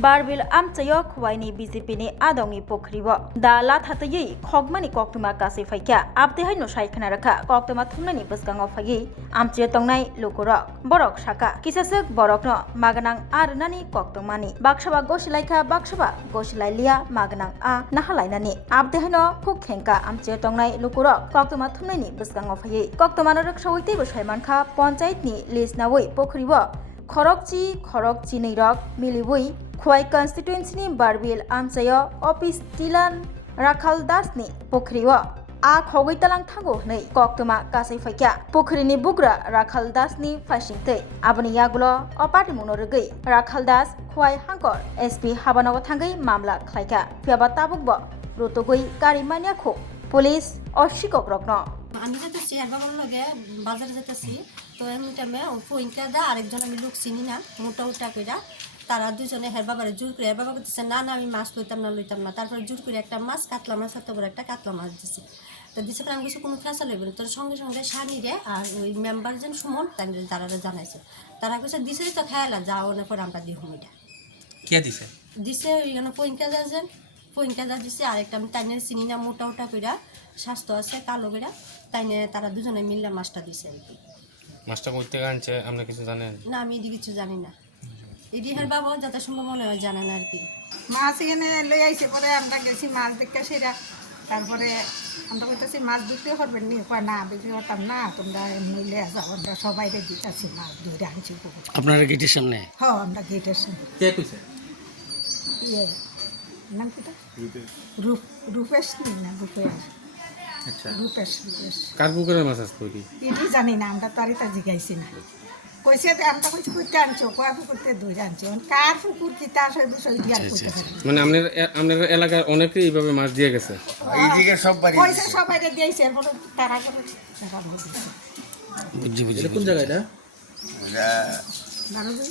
Barbil amchayo khwaini BJP ni adongni pokribo da lathatayei khogmani koktuma kasi faikya abde haino saikana rakha koktuma thumnani boskango phagi amchayo tongnai lokorok borok saka kisasuk borokno maganang arnani koktumani baksaba gosilaika baksaba gosilailia maganang a nahalainani abde haino khukhenka amchayo tongnai lokorok koktuma thumnani boskango phagi koktuma rok sawitai bo saimankha panchayat ni list nawai pokribo खरकची नैरक मिलिबुई खुवाई constituency नि बारबिल आमचायो office तिलान राखाल दास नि पोखरियो आ खगै तलां थांगो नै कक्तमा कासै फाइक्या पोखरिनि बुग्रा राखाल दास नि फासिंगतै आबनि यागुलो अपार्टी मुनोरगै राखाल दास खुवाई हांकर एसपी हाबानगो थांगै मामला खलाइका फियाबा ताबुकबो रोतगै गारि मानियाखौ पुलिस अशिকক रक्न আমি যেতেছি আর বাবার লগে বাজারে যেতেছি তো এমনি টাইমে ফোনটা দা আরেকজন আমি লোক চিনি না মোটা উটা কইরা তারা দুজনে হের বাবারে জোর করে হের বাবা কইতেছে না না আমি মাছ লইতাম না তারপরে জোর করে একটা মাছ কাতলা মাছ এত বড় একটা কাতলা মাছ দিছে তো দিছে আমি কিছু কোনো ফেসা লইব না তোর সঙ্গে সঙ্গে সানি রে আর ওই মেম্বার যেন সুমন তারা জানাইছে তারা কইছে দিছে তো খায়ালা যাও না পর আমরা দিই হুমিটা কে দিছে দিছে ওইখানে ফোনটা দিছে আর একটা আমি তাইনের চিনি না মোটা উটা কইরা স্বাস্থ্য আছে কালো কইরা তাইনে তারা দুজনে মিললে মাছটা দিছে আর কি মাছটা কই থেকে আনছে আপনি কিছু জানেন না আমি এদিকে কিছু জানি না এদিকের বাবা যত সম্ভব মনে হয় জানে না আর কি মাছ এখানে লই আইছে পরে আমরা গেছি মাছ দেখতে সেরা তারপরে আমরা কইতেছি মাছ বিক্রি করবেন নি কয় না বিক্রি করতাম না তোমরা মিলে যাও আমরা সবাই দিতেছি মাছ ধরে আনছি আপনারা গেটের সামনে হ্যাঁ আমরা গেটের সামনে কে কইছে ইয়ে নাম কিটা রূপেশ নি না রূপেশ আচ্ছা রূপেশ কার পুকুরের মাছ আসতো কি এটি জানি না আমরা তারই তা জিগাইছি না কইছে আমরা কইছি করতে আনছো কয় পুকুরতে ধরে আনছো কার পুকুর কি তার সব বিষয় দিয়ে করতে পারি মানে আপনার এলাকার অনেকেই এইভাবে মাছ দিয়ে গেছে এই দিকে সব বাড়ি পয়সা সবাইকে দিয়েছে এরপর তারা করে বুঝছি কোন জায়গায় এটা দাঁড়াবে